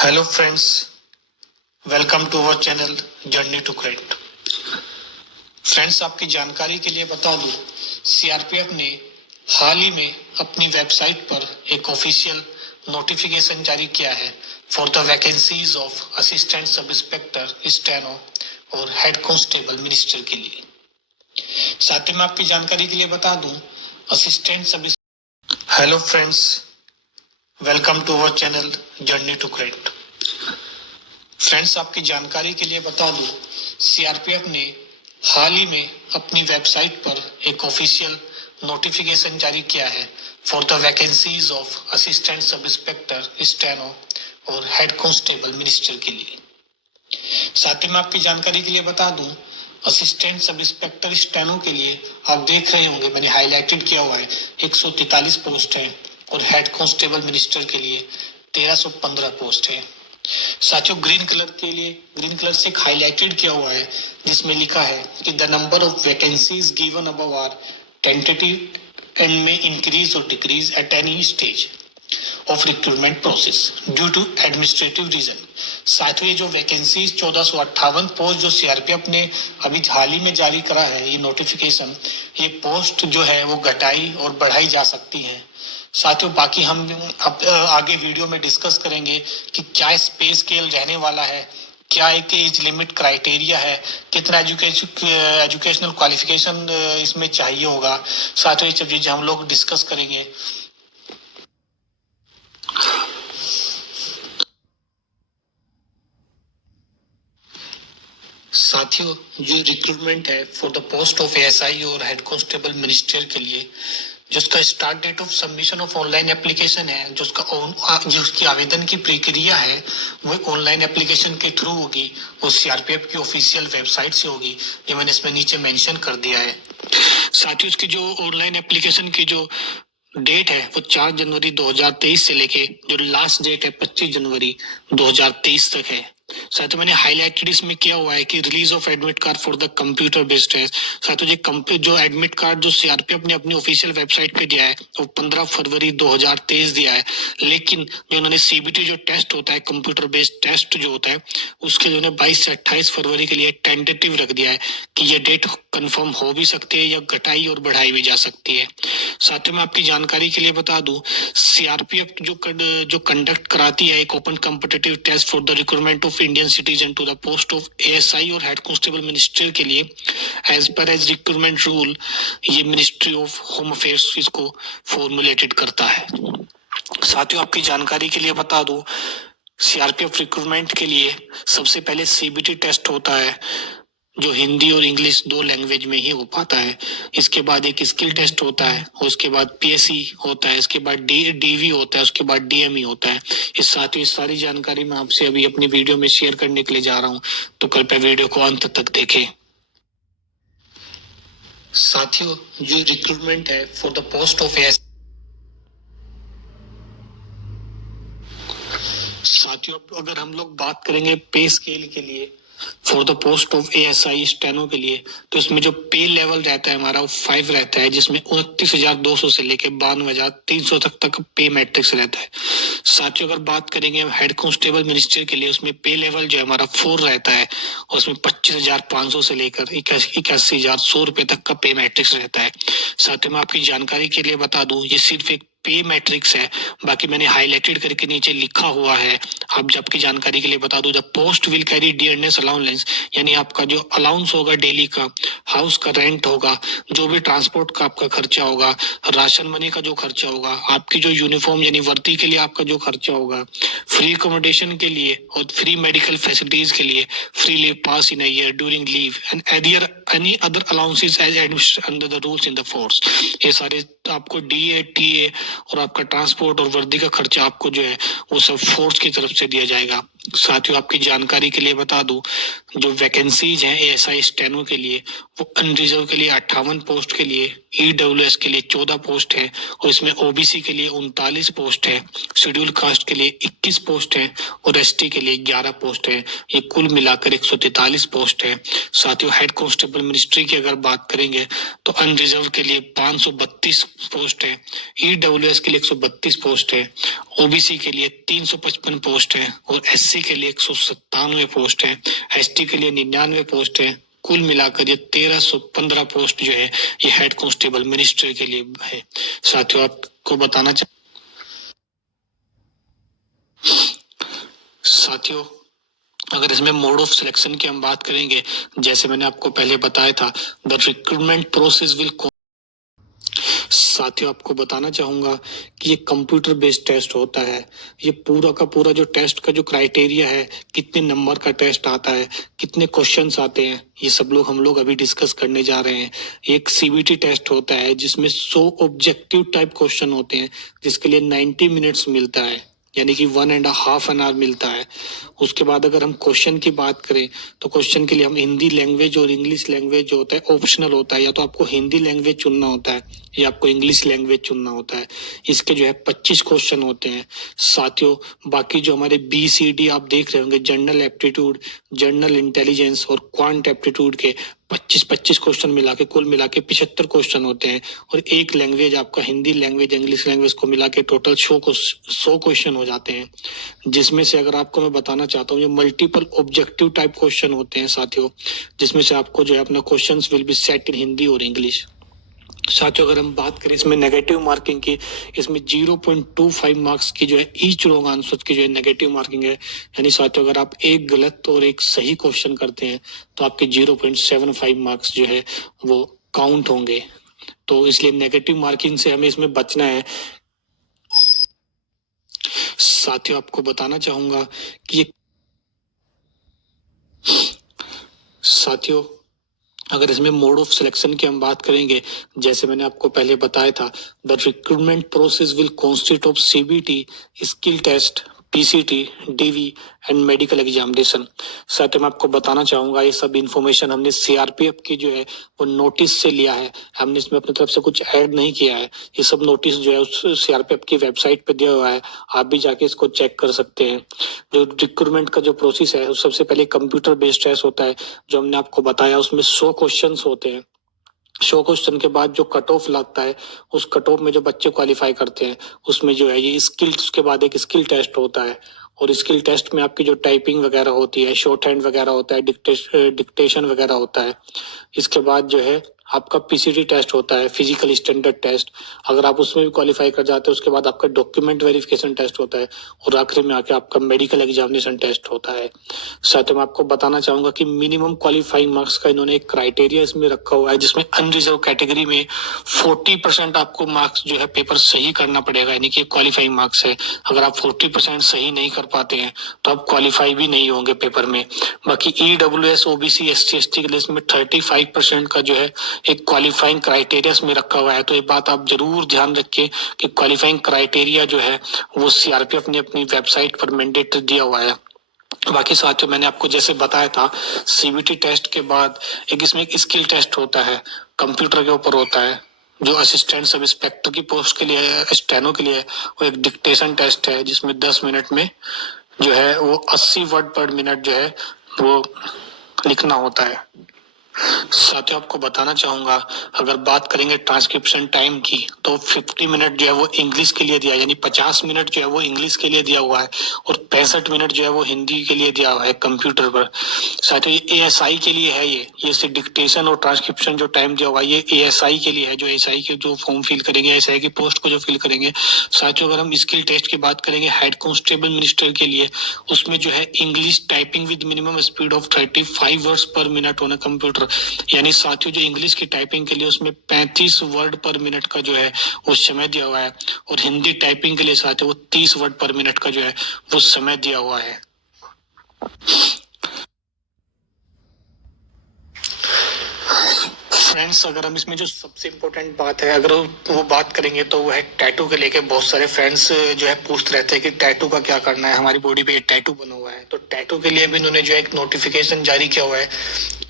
Hello friends, welcome to our channel journey to credit. Friends, आपकी जानकारी के लिए बता दूं, सीआरपीएफ ने हाल ही में अपनी वेबसाइट पर एक ऑफिशियल नोटिफिकेशन जारी किया है for the vacancies of assistant sub inspector steno और हेड कांस्टेबल मिनिस्टर के लिए। साथ ही मैं आपकी जानकारी के लिए बता दूं, असिस्टेंट सब। Hello friends, welcome to our channel journey to credit. Friends, आपकी जानकारी के लिए बता दूं, सीआरपीएफ ने हाल ही में अपनी वेबसाइट पर एक ऑफिशियल नोटिफिकेशन जारी किया है for the vacancies of assistant sub inspector steno और हेड कांस्टेबल मिनिस्टर के लिए। साथ ही मैं आपकी जानकारी के लिए बता दूं, असिस्टेंट सब इंस्पेक्टर स्टेनो के लिए आप देख रहे होंगे, मैंने हाईलाइटेड किया हुआ है 143 पोस्ट है और हेड कांस्टेबल मिनिस्टर के लिए 1315 पोस्ट है। साथियों, ग्रीन कलर से हाईलाइटेड किया हुआ है जिसमें लिखा है कि the number of vacancies given above are tentative and may increase or decrease at any stage of recruitment process due to administrative reason. साथियों, ये जो वैकेंसीज 1458 पोस्ट जो सीआरपीएफ ने अभी हाल ही में जारी करा है, ये नोटिफिकेशन, ये पोस्ट जो है वो घटाई और बढ़ाई जा सकती है। साथियों, बाकी हम अब आगे वीडियो में डिस्कस करेंगे कि क्या स्पेस स्केल रहने वाला है, क्या एक एज लिमिट क्राइटेरिया है, कितना एजुकेशनल क्वालिफिकेशन इसमें चाहिए होगा। साथियों, ये सब चीजें हम लोग डिस्कस करेंगे। साथियों, जो रिक्रूटमेंट है for the post of ASI और हेड कांस्टेबल मिनिस्टर के लिए, जिसका start date of submission of online application है, जो उसकी आवेदन की प्रक्रिया है वो ऑनलाइन एप्लीकेशन के थ्रू होगी और सीआरपीएफ की ऑफिशियल वेबसाइट से होगी। ये मैंने इसमें नीचे मेंशन कर दिया है। साथ ही उसकी जो ऑनलाइन एप्लीकेशन की जो डेट है वो 4 जनवरी 2023 से लेके जो लास्ट डेट है 25 जनवरी 2023 तक है। साथ ही मैंने हाईलाइटेड इसमें किया हुआ है कि release of admit card for the computer based test. साथ ही जो एडमिट कार्ड जो सीआरपीएफ ने अपनी ऑफिशियल वेबसाइट पे दिया है वो 15 फरवरी 2023 दिया है, लेकिन जो उन्होंने सीबीटी जो टेस्ट होता है, कंप्यूटर बेस्ड टेस्ट जो होता है, उसके लिए उन्होंने 22 से 28 फरवरी के लिए टेंटेटिव रख दिया है कि ये डेट कंफर्म हो भी सकती है या घटाई और बढ़ाई भी जा सकती है। साथ ही मैं आपकी जानकारी के लिए बता दूं, सीआरपीएफ जो कंडक्ट कराती है एक open competitive test for the recruitment of Indian citizen to the post of ASI और हेड कांस्टेबल मिनिस्टर के लिए as per as recruitment rule, ये मिनिस्ट्री ऑफ होम अफेयर्स इसको फॉर्मुलेटेड करता है। साथियों, आपकी जानकारी के लिए बता दूं, सीआरपीएफ रिक्रूटमेंट के लिए सबसे पहले सीबीटी टेस्ट होता है जो हिंदी और इंग्लिश 2 लैंग्वेज में ही हो पाता है। इसके बाद एक स्किल टेस्ट होता है, उसके बाद पीएससी होता है, इसके बाद डीवी होता है, उसके बाद डीएमई होता है। इस साथ ही सारी जानकारी मैं आपसे अभी अपनी वीडियो में शेयर करने के लिए जा रहा हूं, तो कृपया वीडियो को अंत तक देखें। साथियों, जो रिक्रूटमेंट है for the post of ASI, साथियों अगर हम लोग बात करेंगे पे स्केल के लिए for the post of ASI steno के लिए, तो इसमें जो पे लेवल रहता है हमारा वो 5 रहता है, जिसमें 29,200 से लेके 92,300 तक पे मैट्रिक्स रहता है। साथियों, अगर बात करेंगे हेड कांस्टेबल मिनिस्टर के लिए, उसमें पे लेवल जो है हमारा 4 रहता है और उसमें 25,500 से लेकर 81,100 रुपए तक का पे मैट्रिक्स रहता है। साथ ही मैं आपकी जानकारी के लिए बता दूं, ये सिर्फ एक पे मैट्रिक्स है, बाकी मैंने हाईलाइटेड करके नीचे लिखा हुआ है। आप आपकी जानकारी के लिए बता दूं, the post will carry dearness allowance, यानी आपका जो अलाउंस होगा डेली का, हाउस का रेंट होगा, जो भी ट्रांसपोर्ट का आपका खर्चा होगा, राशन मनी का जो खर्चा होगा, आपकी जो यूनिफॉर्म यानी वर्दी के लिए आपका जो खर्चा होगा, फ्री अकोमोडेशन के लिए और फ्री मेडिकल फैसिलिटीज के लिए, free leave pass in a year during leave and any other allowances as administrated under the rules in the force, ये सारे आपको डीए टीए और आपका ट्रांसपोर्ट और वर्दी का खर्चा आपको जो है वो सब फोर्स की तरफ से दिया जाएगा। साथियों आपकी जानकारी के लिए बता दूं, जो वैकेंसीज हैं एएसआई स्टेनो के लिए, वो अनरिजर्व के लिए 58 पोस्ट के लिए, ईडब्ल्यूएस के लिए 14 पोस्ट है, और इसमें ओबीसी के लिए 39 पोस्ट है, शेड्यूल कास्ट के लिए 21 पोस्ट है, और एसटी के लिए 11 पोस्ट है। ये कुल मिलाकर 143 पोस्ट है। साथियों हेड कांस्टेबल मिनिस्ट्री की अगर बात करेंगे तो अनरिजर्व के लिए 532 पोस्ट है, ईडब्ल्यूएस के लिए 132 पोस्ट है, ओबीसी के लिए 355 पोस्ट है, और एससी के लिए 197 पोस्ट है, एसटी के लिए 99 पोस्ट है। कुल मिलाकर ये 1315 पोस्ट जो है ये हेड कांस्टेबल मिनिस्ट्री के लिए है। साथियों आपको बताना साथियों अगर इसमें मोड ऑफ सिलेक्शन की हम बात करेंगे, जैसे मैंने आपको पहले बताया था, द रिक्रूटमेंट प्रोसेस विल। साथियों आपको बताना चाहूंगा कि ये कंप्यूटर बेस्ड टेस्ट होता है। ये पूरा का पूरा जो टेस्ट का जो क्राइटेरिया है, कितने नंबर का टेस्ट आता है, कितने क्वेश्चंस आते हैं, ये सब हम लोग अभी डिस्कस करने जा रहे हैं। एक सीबीटी टेस्ट होता है जिसमें 100 ऑब्जेक्टिव टाइप क्वेश्चन होते हैं, जिसके लिए 90 मिनट्स मिलता है, यानी कि 1.5 मिलता है। उसके बाद अगर हम क्वेश्चन की बात करें तो क्वेश्चन के लिए हम हिंदी लैंग्वेज और इंग्लिश लैंग्वेज जो होता है ऑप्शनल होता है, या तो आपको हिंदी लैंग्वेज चुनना होता है या आपको इंग्लिश लैंग्वेज चुनना होता है। इसके जो है 25 क्वेश्चन होते हैं। साथियों बाकी जो हमारे BCD आप देख रहे होंगे, जनरल एप्टीट्यूड, जनरल इंटेलिजेंस और क्वांट एप्टीट्यूड के 25 क्वेश्चन मिला के कुल मिला के 75 क्वेश्चन होते हैं, और एक लैंग्वेज आपका हिंदी लैंग्वेज इंग्लिश लैंग्वेज को मिला के टोटल 100 क्वेश्चन हो जाते हैं। जिसमें से अगर आपको मैं बताना चाहता हूँ, ये मल्टीपल ऑब्जेक्टिव टाइप क्वेश्चन होते हैं साथियों, जिसमें से आपको जो है अपना क्वेश्चंस विल बी सेट इन हिंदी और इंग्लिश। साथियों अगर हम बात करें इसमें नेगेटिव मार्किंग की, इसमें 0.25 मार्क्स की जो है ईच रॉन्ग आंसर की जो है नेगेटिव मार्किंग है। यानी साथियों अगर आप एक गलत और एक सही क्वेश्चन करते हैं तो आपके 0.75 मार्क्स जो है वो काउंट होंगे। तो इसलिए नेगेटिव मार्किंग से हमें इसमें बचना है। साथियों आपको बताना चाहूंगा कि ये साथियों अगर इसमें मोड ऑफ सिलेक्शन की हम बात करेंगे, जैसे मैंने आपको पहले बताया था, the recruitment process will constitute of CBT, skill test, PCT, DV and medical examination. साथ ही मैं आपको बताना चाहूंगा ये सब इंफॉर्मेशन हमने CRPF की जो है वो नोटिस से लिया है। हमने इसमें अपनी तरफ से कुछ ऐड नहीं किया है। ये सब नोटिस जो है उस CRPF की वेबसाइट पे दिया हुआ है, आप भी जाके इसको चेक कर सकते हैं। जो रिक्रूटमेंट का जो प्रोसेस है सबसे पहले कंप्यूटर बेस्ड टेस्ट होता है, जो हमने आपको बताया, उसमें 100 क्वेश्चंस होते हैं। 100 क्वेश्चन के बाद जो कट ऑफ लगता है, उस कट ऑफ में जो बच्चे क्वालिफाई करते हैं उसमें जो है ये स्किल, उसके बाद एक स्किल टेस्ट होता है, और स्किल टेस्ट में आपकी जो टाइपिंग वगैरह होती है, शॉर्ट हैंड वगैरह होता है, डिक्टेशन वगैरह होता है। इसके बाद जो है आपका PCT टेस्ट होता है, फिजिकल स्टैंडर्ड टेस्ट। अगर आप उसमें भी क्वालिफाई कर जाते हैं उसके बाद आपका डॉक्यूमेंट वेरिफिकेशन टेस्ट होता है, और आखिर में आके आपका मेडिकल एग्जामिनेशन टेस्ट होता है। साथ ही मैं आपको बताना चाहूंगा कि मिनिमम क्वालिफाइंग मार्क्स का इन्होंने एक क्राइटेरिया इसमें रखा हुआ है, जिसमें अनरिजर्व कैटेगरी में 40% आपको मार्क्स जो है पेपर सही करना पड़ेगा, यानी कि क्वालिफाइंग मार्क्स है। अगर आप 40% सही नहीं कर पाते हैं तो आप क्वालिफाई भी नहीं होंगे पेपर में। बाकी EWS OBC SC ST के लिए इसमें 35% का जो है एक क्वालिफाइंग क्राइटेरिया में रखा हुआ है। तो ये बात आप जरूर ध्यान रखिए कि क्वालिफाइंग क्राइटेरिया जो है वो CRPF ने अपनी वेबसाइट पर मैंडेटरी दिया हुआ है। बाकी साथियों मैंने आपको जैसे बताया था, CBT टेस्ट के बाद एक इसमें एक स्किल टेस्ट होता है, कंप्यूटर के ऊपर होता है, जो असिस्टेंट सब इंस्पेक्टर की पोस्ट के लिए, स्टेनो के लिए, वो एक डिक्टेशन टेस्ट है, जिसमें 10 मिनट में जो है वो 80 वर्ड पर मिनट जो है वो लिखना होता है। साथियों आपको बताना चाहूंगा, अगर बात करेंगे ट्रांसक्रिप्शन टाइम की, तो 50 मिनट जो है वो इंग्लिश के लिए दिया, यानी 50 मिनट जो है वो इंग्लिश के लिए दिया हुआ है, और 65 मिनट जो है वो हिंदी के लिए दिया हुआ है कंप्यूटर पर। साथियों ये ASI के लिए है, ये सिर्फ डिक्टेशन और ट्रांसक्रिप्शन जो टाइम दिया हुआ है ये ASI के लिए है, जो ASI के जो फॉर्म फिल करेंगे, ASI की पोस्ट को जो फिल करेंगे। साथियों अगर हम स्किल टेस्ट की बात करेंगे हेड कांस्टेबल मिनिस्टर के लिए, उसमें जो है English typing with minimum speed of 35 words पर मिनट ऑन कंप्यूटर, यानी साथियों जो इंग्लिश की टाइपिंग के लिए उसमें 35 वर्ड पर मिनट का जो है वो समय दिया हुआ है, और हिंदी टाइपिंग के लिए साथियों वो 30 वर्ड पर मिनट का जो है वो समय दिया हुआ है। फ्रेंड्स, अगर हम इसमें जो सबसे इम्पोर्टेंट बात है, अगर वो बात करेंगे तो वो है टैटू के लेके। बहुत सारे फ्रेंड्स जो है पूछते रहते हैं कि टैटू का क्या करना है, हमारी बॉडी पे टैटू बना हुआ है। तो टैटू के लिए भी इन्होंने जो एक नोटिफिकेशन जारी किया हुआ है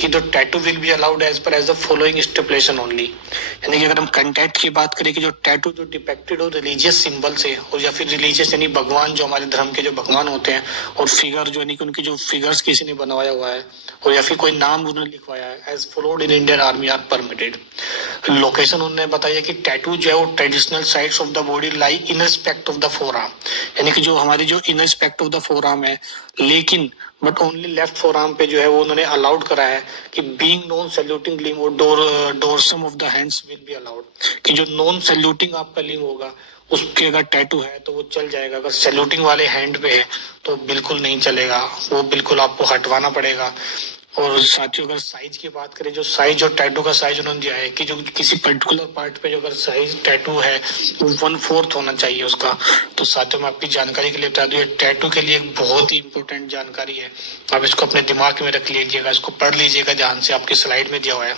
कि the tattoo will be allowed as per as the following stipulation only. यानी कि अगर हम कंटेंट की बात करें कि जो टैटू जो डिपेक्टेड हो रिलीजियस सिंबल से हो, या फिर रिलीजियस यानी भगवान, जो हमारे धर्म के जो भगवान होते हैं, और फिगर जो यानी कि उनकी जो फिगर्स किसी ने बनवाया हुआ है, और या फिर कोई नाम उन्होंने लिखवाया है, as followed in Indian army are permitted. Location उन्होंने बताया कि टैटू जो है वो traditional sides of the body lie in respect of the forearm. यानी कि जो हमारी जो in respect of the forearm है, लेकिन but only left forearm पे जो है वो उन्होंने अलाउड करा है कि बीइंग नॉन सैल्यूटिंग लिम्ब और dorsum of the hands will be allowed. कि जो नॉन सैल्यूटिंग आपका लिम्ब होगा उसके अगर टैटू है तो वो चल जाएगा, अगर सैल्यूटिंग वाले हैंड पे है तो बिल्कुल नहीं चलेगा, वो बिल्कुल आपको हटवाना पड़ेगा। और साथियों, अगर साइज की बात करें, जो साइज और टैटू का साइज उन्होंने दिया है कि जो किसी पर्टिकुलर पार्ट पे जो अगर साइज टैटू है वो 1/4 होना चाहिए उसका। तो साथियों, मैं आपकी जानकारी के लिए बता दूं, ये टैटू के लिए एक बहुत ही इंपॉर्टेंट जानकारी है। आप इसको अपने दिमाग में रख लीजिएगा, इसको पढ़ लीजिएगा ध्यान से, आपकी स्लाइड में दिया हुआ है।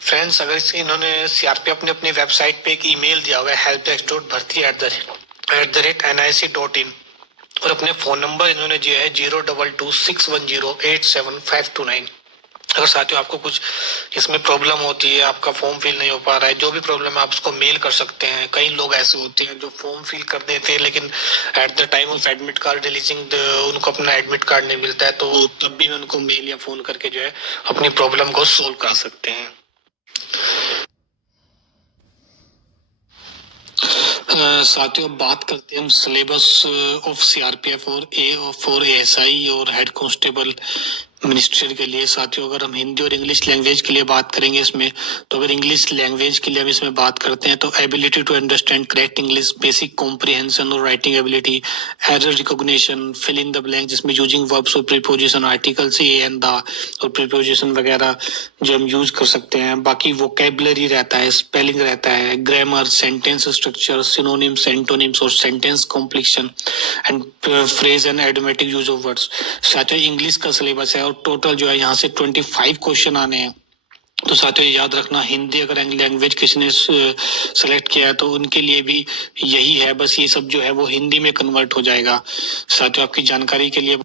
फ्रेंड्स, अगर इसके इन्होंने सीआरपीएफ ने अपनी वेबसाइट पे एक ईमेल दिया हुआ है helpdesk.bharti@nic.in, और अपने फोन नंबर इन्होंने दिया है 0226108759। अगर साथियों आपको कुछ इसमें प्रॉब्लम होती है, आपका फॉर्म फिल नहीं हो पा रहा है, जो भी प्रॉब्लम है, आप उसको मेल कर सकते हैं। कई लोग ऐसे होते हैं जो फॉर्म फिल कर देते हैं लेकिन at the time of admit card releasing उनको अपना एडमिट कार्ड नहीं मिलता है, तो तब भी उनको मेल या फोन करके जो है अपनी प्रॉब्लम को सोल्व कर सकते हैं। साथियों, बात करते हैं हम सिलेबस ऑफ सीआरपीएफ और फॉर एएसआई और हेड कांस्टेबल मिनिस्ट्री के लिए। साथियों, अगर हम हिंदी और इंग्लिश लैंग्वेज के लिए बात करेंगे इसमें, तो अगर इंग्लिश लैंग्वेज के लिए हम इसमें बात करते हैं तो ability to understand correct English, basic comprehension और writing ability, error recognition, fill in the blank जिसमें यूजिंग वर्ब्स और प्रीपोजिशन, आर्टिकल से एंड द और प्रीपोजिशन वगैरह जो हम यूज कर सकते हैं। बाकी वोकेबलरी रहता है, स्पेलिंग रहता है, grammar, sentence structure, synonyms, antonyms और sentence completion and phrase and idiomatic use of words. साथियों, इंग्लिश का सिलेबस है और टोटल जो है यहाँ से 25 क्वेश्चन आने हैं। तो साथियों याद रखना, हिंदी अगर लैंग्वेज किसी ने सेलेक्ट किया है तो उनके लिए भी यही है, बस ये सब जो है वो हिंदी में कन्वर्ट हो जाएगा। साथियों, आपकी जानकारी के लिए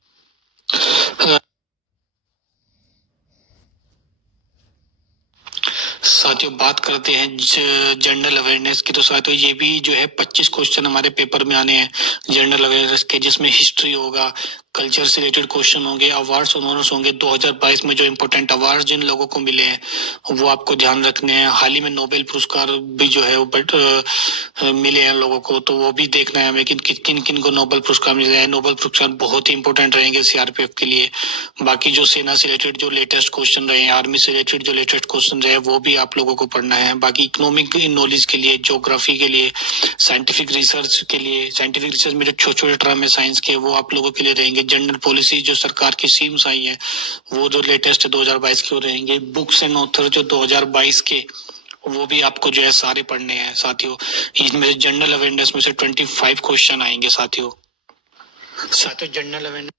साथियों बात करते हैं जनरल अवेयरनेस की। तो साथियों ये भी जो है 25 क्वेश्चन हमारे पेपर में आने हैं जनरल अवेयरनेस के, जिसमें हिस्ट्री होगा, कल्चर से रिलेटेड क्वेश्चन होंगे, अवार्ड्स ऑनर्स होंगे। 2022 में जो इम्पोर्टेंट अवार्ड जिन लोगों को मिले हैं वो आपको ध्यान रखने हैं। हाल ही में नोबेल पुरस्कार भी जो है वो मिले हैं लोगों को, तो वो भी देखना है हमें कि किन किन को नोबेल पुरस्कार मिले हैं। नोबेल पुरस्कार बहुत ही इंपॉर्टेंट रहेंगे सीआरपीएफ के लिए। बाकी जो सेना से रिलेटेड जो लेटेस्ट क्वेश्चन रहे हैं, आर्मी से रिलेटेड जो लेटेस्ट क्वेश्चन रहे, वो भी आप लोगों को पढ़ना है। बाकी इकोनॉमिक नॉलेज के लिए, ज्योग्राफी के लिए, साइंटिफिक रिसर्च के लिए, साइंटिफिक रिसर्च में जो छोटे छोटे टर्म है साइंस के, वो आप लोगों के लिए रहेंगे। जनरल पॉलिसी जो सरकार की स्कीम्स आई है वो जो लेटेस्ट 2022 के वो रहेंगे। बुक्स एंड ऑथर जो 2022 के, वो भी आपको जो है सारे पढ़ने हैं साथियों। इसमें से जनरल अवेयरनेस में से 25 क्वेश्चन आएंगे साथियों। जनरल अवेयरनेस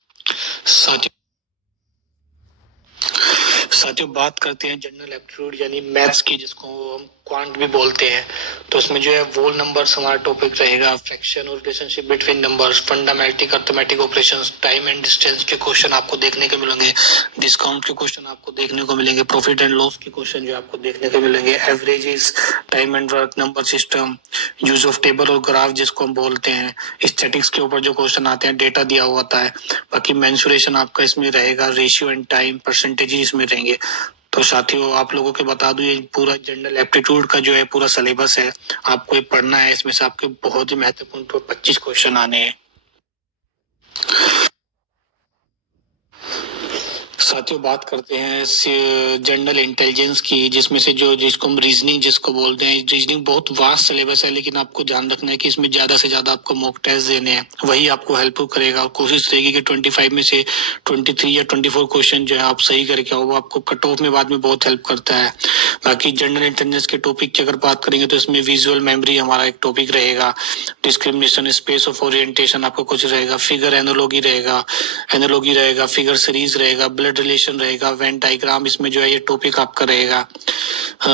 साथियों बात करते हैं जनरल एप्टीट्यूड यानी मैथ्स की, जिसको हम क्वांट भी बोलते हैं। तो इसमें जो है वोल नंबर्स हमारा टॉपिक रहेगा, फ्रैक्शन और relationship between numbers, fundamental arithmetic operations, time and distance के क्वेश्चन आपको देखने को मिलेंगे, डिस्काउंट के क्वेश्चन आपको देखने को मिलेंगे, प्रॉफिट एंड लॉस के क्वेश्चन जो आपको देखने को मिलेंगे, averages, time and work, number system, use of table और ग्राफ जिसको हम बोलते हैं, स्टैटिक्स के ऊपर जो क्वेश्चन आते हैं, डेटा दिया हुआ होता है। बाकी मेंसुरेशन आपका इसमें रहेगा, रेशियो एंड टाइम, परसेंटेज इसमें रहेंगे। तो साथियों आप लोगों के बता दूं, ये पूरा जनरल एप्टीट्यूड का जो है पूरा सिलेबस है, आपको ये पढ़ना है। इसमें से आपके बहुत ही महत्वपूर्ण 25 क्वेश्चन आने हैं। साथियों बात करते हैं जनरल इंटेलिजेंस की, जिसमें से जो जिसको हम रीजनिंग जिसको बोलते हैं। रीजनिंग बहुत वास्ट सिलेबस है, लेकिन आपको ध्यान रखना है कि इसमें ज्यादा से ज्यादा आपको मॉक टेस्ट देने हैं, वही आपको हेल्प करेगा। कोशिश रहेगी कि 25 में से 23 या 24 क्वेश्चन जो है आप सही करके आओ, वो आपको कट ऑफ में बाद में बहुत हेल्प करता है। बाकी जनरल इंटेलिजेंस के टॉपिक की अगर बात करेंगे तो इसमें विजुअल मेमोरी हमारा एक टॉपिक रहेगा, डिस्क्रिमिनेशन, स्पेस ऑफ ओरिएंटेशन आपको कुछ रहेगा, फिगर एनालॉजी रहेगा, फिगर सीरीज रहेगा, ब्लड ब्लड रिलेशन रहेगा, वेन डायग्राम, इसमें जो है ये टॉपिक आपका रहेगा।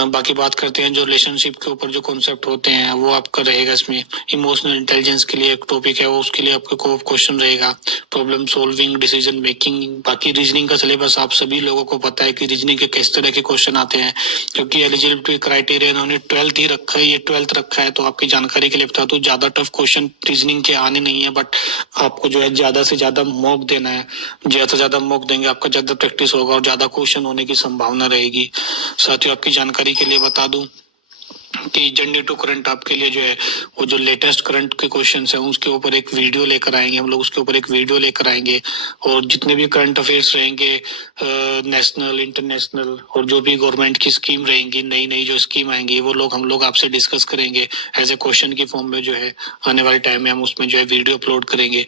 बाकी बात करते हैं जो रिलेशनशिप के ऊपर जो कॉन्सेप्ट होते हैं वो आपका रहेगा। इसमें इमोशनल इंटेलिजेंस के लिए एक टॉपिक है, वो उसके लिए आपका को क्वेश्चन रहेगा। प्रॉब्लम सॉल्विंग, डिसीजन मेकिंग, बाकी रीजनिंग का सिलेबस आप सभी लोगों को पता है कि रीजनिंग के किस तरह के क्वेश्चन आते हैं, क्योंकि एलिजिबिलिटी क्राइटेरिया इन्होंने 12th ही रखा है, ये 12th रखा है। तो आपकी जानकारी के लिए बता दूं, ज्यादा टफ क्वेश्चन रीजनिंग के आने नहीं है, बट आपको जो है ज्यादा से ज्यादा मॉक देना है। ज्यादा से ज्यादा मॉक देंगे, आपका ज्यादा प्रैक्टिस होगा और ज्यादा क्वेश्चन होने की संभावना रहेगी। साथियों, आपकी जानकारी के लिए बता दूं कि जर्नी टू करंट आपके लिए जो है वो जो लेटेस्ट करंट के क्वेश्चंस हैं उसके ऊपर एक वीडियो लेकर आएंगे हम लोग, उसके ऊपर एक वीडियो लेकर आएंगे। और जितने भी करंट अफेयर्स रहेंगे, नेशनल, इंटरनेशनल, और जो भी गवर्नमेंट की स्कीम रहेंगी, नई नई जो स्कीम आएंगी, वो हम लोग आपसे डिस्कस करेंगे एज ए क्वेश्चन की फॉर्म में। जो है आने वाले टाइम में हम उसमें जो है वीडियो अपलोड करेंगे।